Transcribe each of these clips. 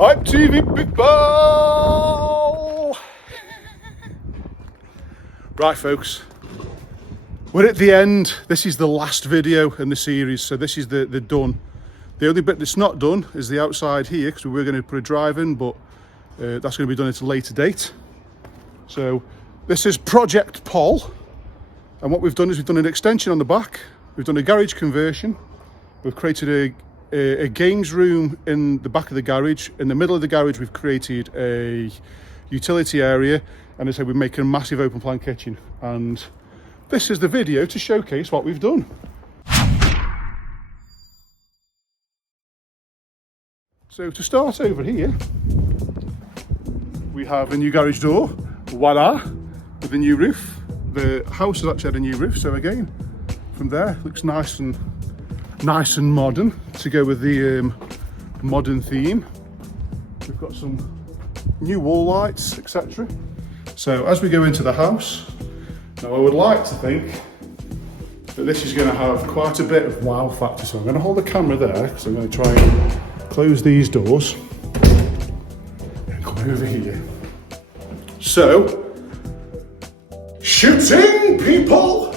Hype TV people! Right folks, we're at the end. This is the last video in the series, so this is the done. The only bit that's not done is the outside here, because we were going to put a drive in, but that's going to be done at a later date. So this is Project Paul, and what we've done is we've done an extension on the back, we've done a garage conversion, we've created a games room in the back of the garage. In the middle of the garage we've created a utility area, and as I said, we're making a massive open plan kitchen, and this is the video to showcase what we've done. So to start over here, we have a new garage door, voila, with a new roof. The house has actually had a new roof, so again, from there, looks nice and modern to go with the modern theme. We've got some new wall lights, etc. So as we go into the house, now I would like to think that this is going to have quite a bit of wow factor. So I'm going to hold the camera there, because I'm going to try and close these doors and come over here. So, shooting people!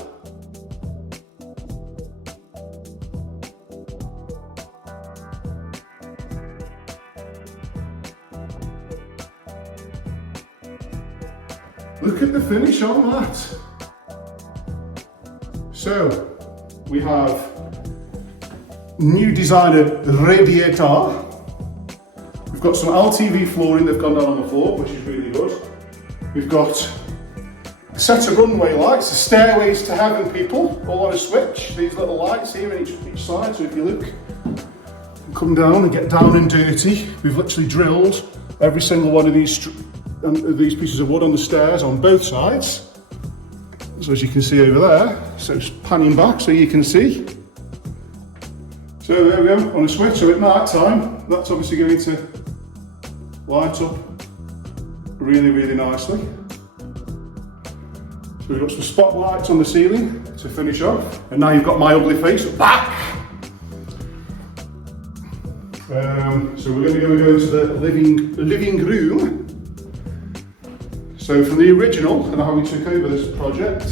Look at the finish on that. So, we have new designer radiator. We've got some LTV flooring that's gone down on the floor, which is really good. We've got a set of runway lights, the stairways to heaven people, all on a switch. These little lights here on each side, so if you look, you come down and get down and dirty. We've literally drilled every single one of these pieces of wood on the stairs on both sides. So as you can see over there, so it's panning back so you can see. So there we go, on a switch, so at night time, that's obviously going to light up really, really nicely. So we've got some spotlights on the ceiling to finish off, and now you've got my ugly face back. So we're going to go into the living room. So from the original, and how we took over this project,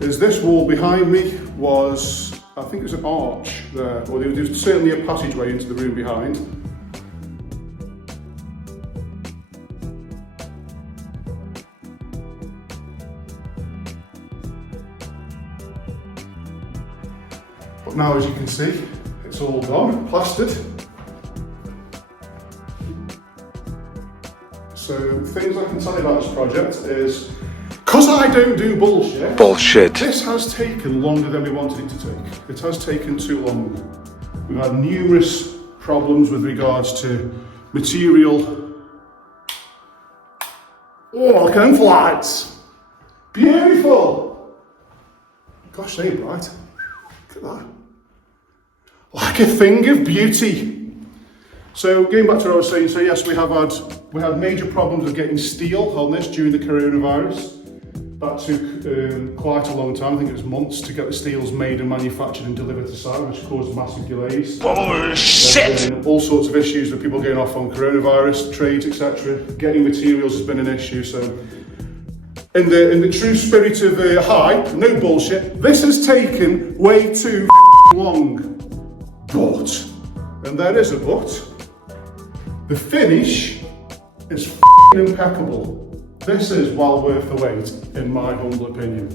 is this wall behind me was, I think it was an arch there, or there was certainly a passageway into the room behind. But now, as you can see, it's all gone, plastered. So things I can tell you about this project is, because I don't do bullshit, this has taken longer than we wanted it to take. It has taken too long. We've had numerous problems with regards to material. Oh, look at them lights. Beautiful. Gosh, they're bright. Look at that. Like a thing of beauty. So going back to what I was saying, so yes, we had major problems with getting steel on this during the coronavirus. That took quite a long time. I think it was months to get the steels made and manufactured and delivered to site, which caused massive delays. Oh shit! All sorts of issues with people going off on coronavirus, trades, etc. Getting materials has been an issue. So in the true spirit of hype, no bullshit, this has taken way too long. But, and there is a but, the finish is impeccable. This is well worth the wait, in my humble opinion.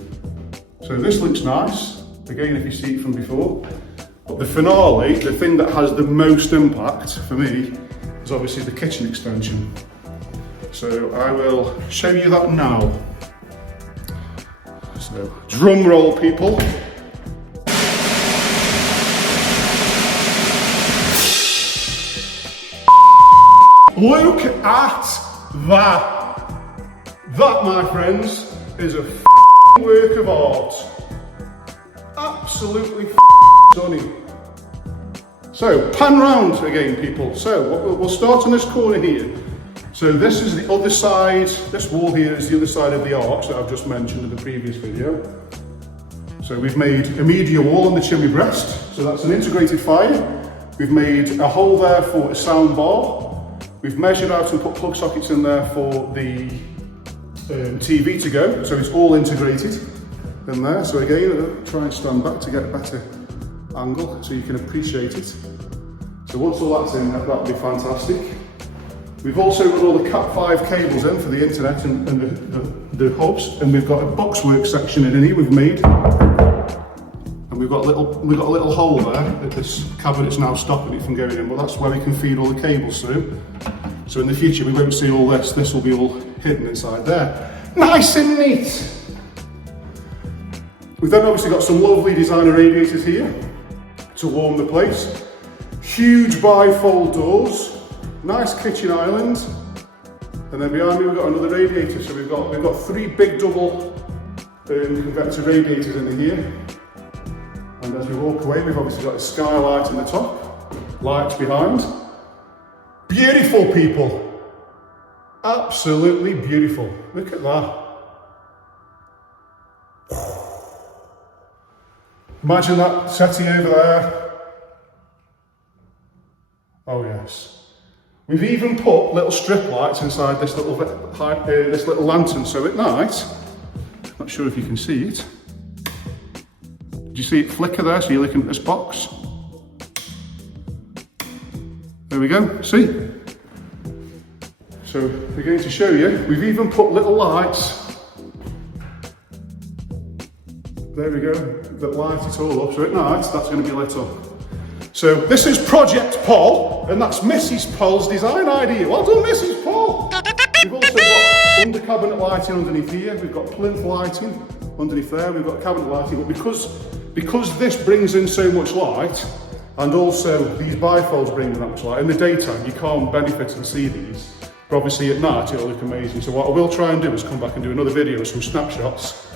So this looks nice, again if you see it from before. But the finale, the thing that has the most impact for me, is obviously the kitchen extension. So I will show you that now. So drum roll people. Look at that! That, my friends, is a work of art. Absolutely stunning. So, pan round again, people. So, we'll start on this corner here. So this is the other side, this wall here is the other side of the arch that I've just mentioned in the previous video. So we've made a media wall on the chimney breast, so that's an integrated fire. We've made a hole there for a sound bar. We've measured out and put plug sockets in there for the TV to go, so it's all integrated in there. So again, I'll try and stand back to get a better angle so you can appreciate it. So once all that's in, that'll be fantastic. We've also got all the Cat5 cables in for the internet and the hubs, and we've got a boxwork section in here we've made. And we've got a little hole there that this cabinet's now stopping it from going in, but that's where we can feed all the cables through. So in the future we won't see all this will be all hidden inside there. Nice and neat! We've then obviously got some lovely designer radiators here to warm the place. Huge bifold doors, nice kitchen island, and then behind me we've got another radiator. So we've got 3 big double convector radiators in here. And as we walk away, we've obviously got a skylight in the top, lights behind. Beautiful, people. Absolutely beautiful. Look at that. Imagine that settee over there. Oh yes. We've even put little strip lights inside this little lantern, so at night, not sure if you can see it. Did you see it flicker there? So you're looking at this box. There we go, see? So we're going to show you, we've even put little lights. There we go, that light it all up. So at night, that's going to be lit up. So this is Project Paul, and that's Mrs. Paul's design idea. Well done, Mrs. Paul! We've also got under cabinet lighting underneath here. We've got plinth lighting underneath there. We've got cabinet lighting, but because this brings in so much light, and also these bifolds bring in that much light, in the daytime you can't benefit and see these, but obviously at night it'll look amazing. So what I will try and do is come back and do another video with some snapshots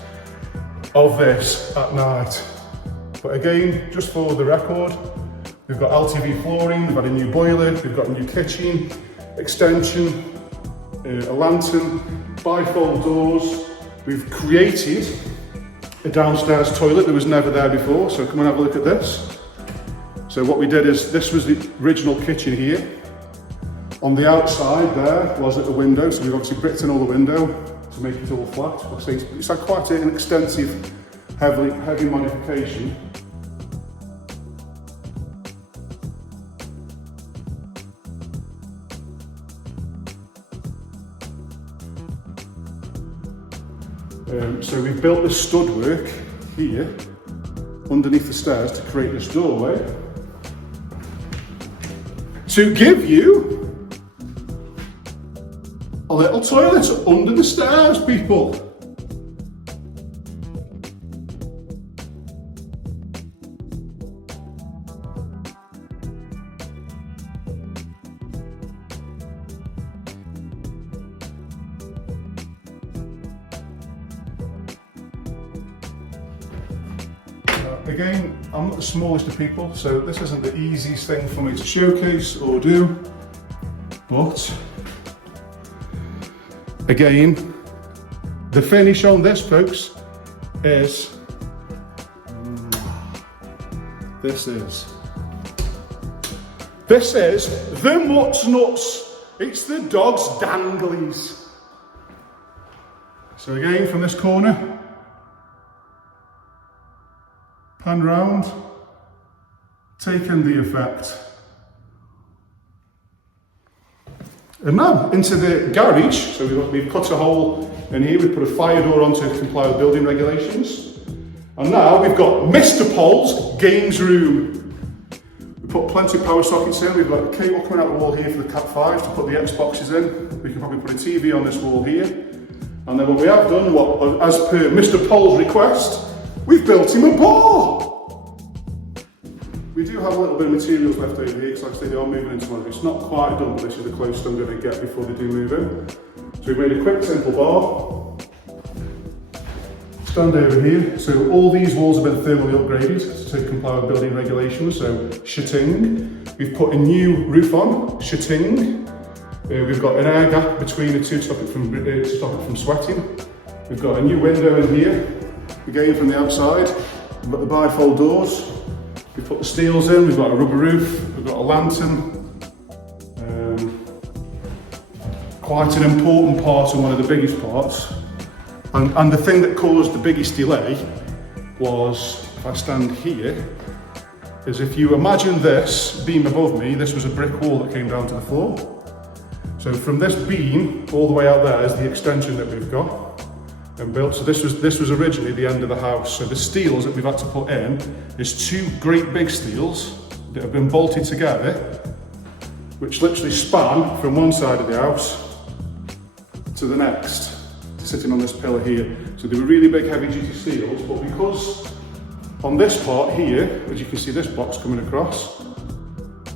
of this at night. But again, just for the record, we've got LTV flooring, we've got a new boiler, we've got a new kitchen, extension, a lantern, bifold doors. We've created a downstairs toilet that was never there before, so come and have a look at this. So what we did is, this was the original kitchen here. On the outside there was at the window, so we've obviously bricked in all the window to make it all flat. It's had quite an extensive, heavy modification. So we've built the stud work here underneath the stairs to create this doorway to give you a little toilet under the stairs, people. Again, I'm not the smallest of people, so this isn't the easiest thing for me to showcase or do, but again, the finish on this, folks, is this is the mutt's nuts. It's the dog's danglies. So again, from this corner, pan round, taking the effect. And now into the garage. So we've cut a hole in here, we put a fire door on to comply with building regulations. And now we've got Mr. Paul's games room. We put plenty of power sockets in, we've got a cable coming out the wall here for the Cat5 to put the Xboxes in. We can probably put a TV on this wall here. And then what we have done, as per Mr. Paul's request, we've built him a bar. We do have a little bit of materials left over here because like I say, they are moving in tomorrow. It's not quite done, but this is the closest I'm going to get before they do move in. So we've made a quick, simple bar. Stand over here. So all these walls have been thermally upgraded to comply with building regulations. So shitting. We've put a new roof on, shitting. We've got an air gap between the two to stop it from sweating. We've got a new window in here. Again from the outside, we've got the bifold doors, we've put the steels in, we've got a rubber roof, we've got a lantern, quite an important part and one of the biggest parts. And the thing that caused the biggest delay was, if I stand here, is if you imagine this beam above me, this was a brick wall that came down to the floor. So from this beam all the way out there is the extension that we've got and built. So this was originally the end of the house. So the steels that we've had to put in is two great big steels that have been bolted together, which literally span from one side of the house to the next, sitting on this pillar here. So they were really big heavy duty steels, but because on this part here, as you can see this box coming across,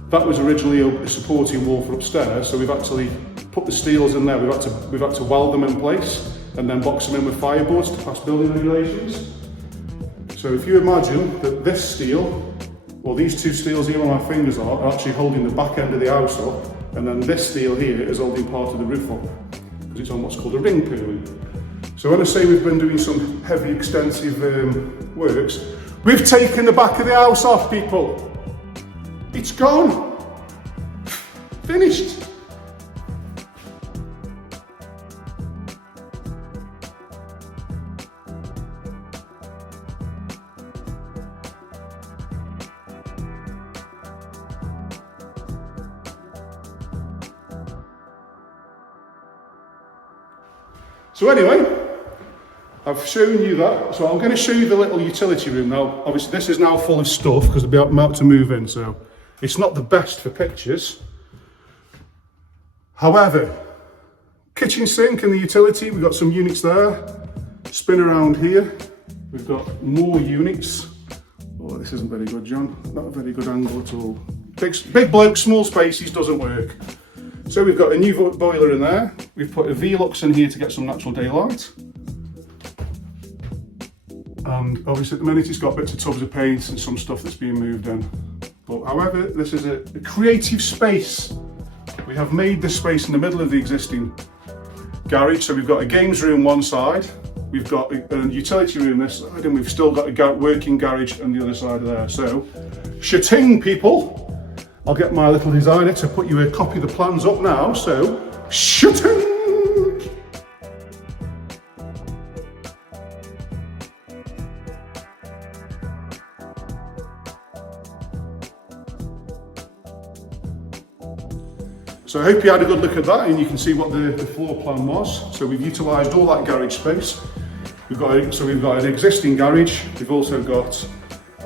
that was originally a supporting wall for upstairs, so we've actually put the steels in there. We've had to weld them in place and then box them in with fireboards to pass building regulations. So if you imagine that this steel, or these two steels here where my fingers are actually holding the back end of the house up, and then this steel here is holding part of the roof up, because it's on what's called a ring purlin. So when I say we've been doing some heavy extensive works, we've taken the back of the house off, people. It's gone. Finished. So anyway, I've shown you that. So I'm going to show you the little utility room now. Obviously this is now full of stuff because we're about to move in, so it's not the best for pictures. However, kitchen sink and the utility, we've got some units there. Spin around here, we've got more units. Oh, this isn't very good, John. Not a very good angle at all. Big bloke, small spaces, doesn't work. So we've got a new boiler in there. We've put a Velux in here to get some natural daylight. And obviously at the minute it's got bits of tubs of paint and some stuff that's being moved in. But however, this is a creative space. We have made this space in the middle of the existing garage. So we've got a games room one side, we've got a utility room this side, and we've still got a working garage on the other side of there. So, shitting people, I'll get my little designer to put you a copy of the plans up now. So, shitting! So I hope you had a good look at that and you can see what the floor plan was. So we've utilised all that garage space. We've got an existing garage, we've also got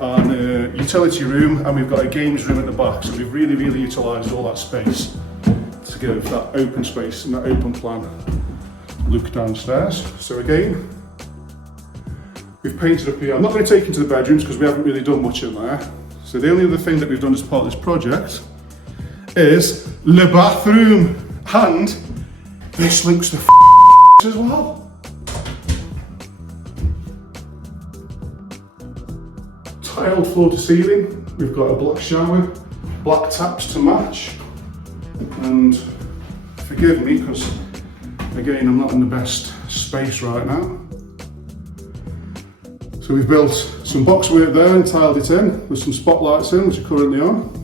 a utility room, and we've got a games room at the back. So we've really utilised all that space to give that open space and that open plan look downstairs. So again, we've painted up here. I'm not going to take you to the bedrooms because we haven't really done much in there. So the only other thing that we've done as part of this project is the bathroom, and this looks the as well. Tiled floor to ceiling, we've got a black shower, black taps to match, and forgive me because again I'm not in the best space right now. So we've built some boxwork there and tiled it in with some spotlights in, which are currently on.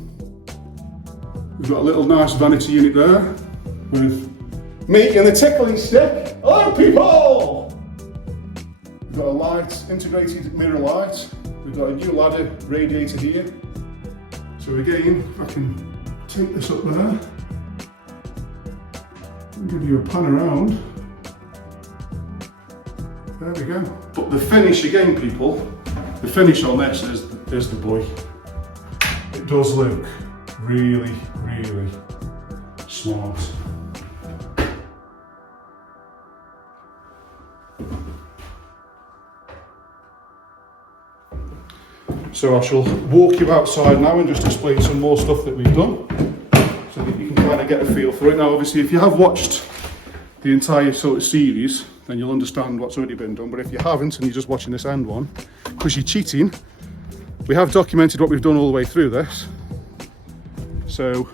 We've got a little nice vanity unit there with me and the tickling stick. Hello people! We've got a light, integrated mirror light. We've got a new ladder radiator here. So again, if I can take this up there, I'll give you a pan around. There we go. But the finish again, people, the finish on this is the boy. It does look really smart. So I shall walk you outside now and just explain some more stuff that we've done so that you can kind of get a feel for it. Now obviously if you have watched the entire sort of series then you'll understand what's already been done, but if you haven't and you're just watching this end one because you're cheating, we have documented what we've done all the way through this. So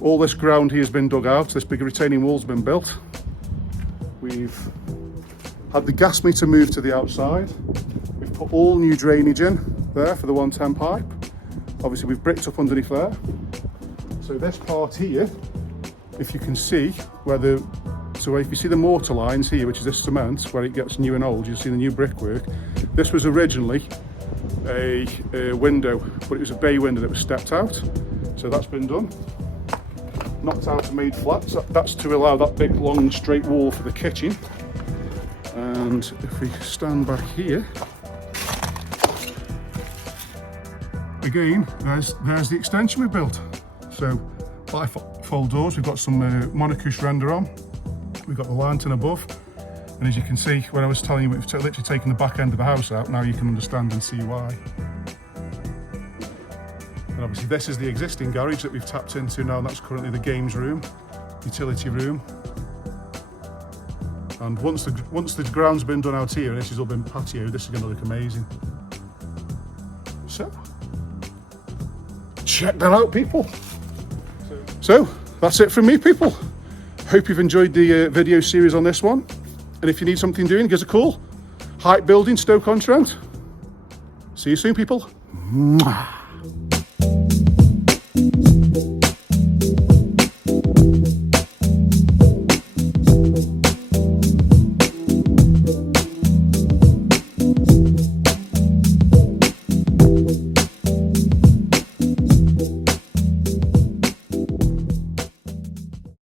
all this ground here has been dug out, this big retaining wall's been built. We've had the gas meter moved to the outside. We've put all new drainage in there for the 110 pipe. Obviously we've bricked up underneath there. So this part here if you can see where so if you see the mortar lines here, which is this cement, where it gets new and old, you'll see the new brickwork. This was originally a window, but it was a bay window that was stepped out. So that's been done. Knocked out and made flat. So that's to allow that big, long, straight wall for the kitchen. And if we stand back here, again, there's the extension we built. So bifold doors, we've got some Monacush render on. We've got the lantern above, and as you can see, when I was telling you we've literally taken the back end of the house out, now you can understand and see why. And obviously this is the existing garage that we've tapped into now, and that's currently the games room, utility room. And once the ground's been done out here and this has all been patio, this is going to look amazing. So, check that out, people. So that's it from me, people. Hope you've enjoyed the video series on this one. And if you need something doing, give us a call. Hype Building, Stoke-on-Trent. See you soon, people. Mwah.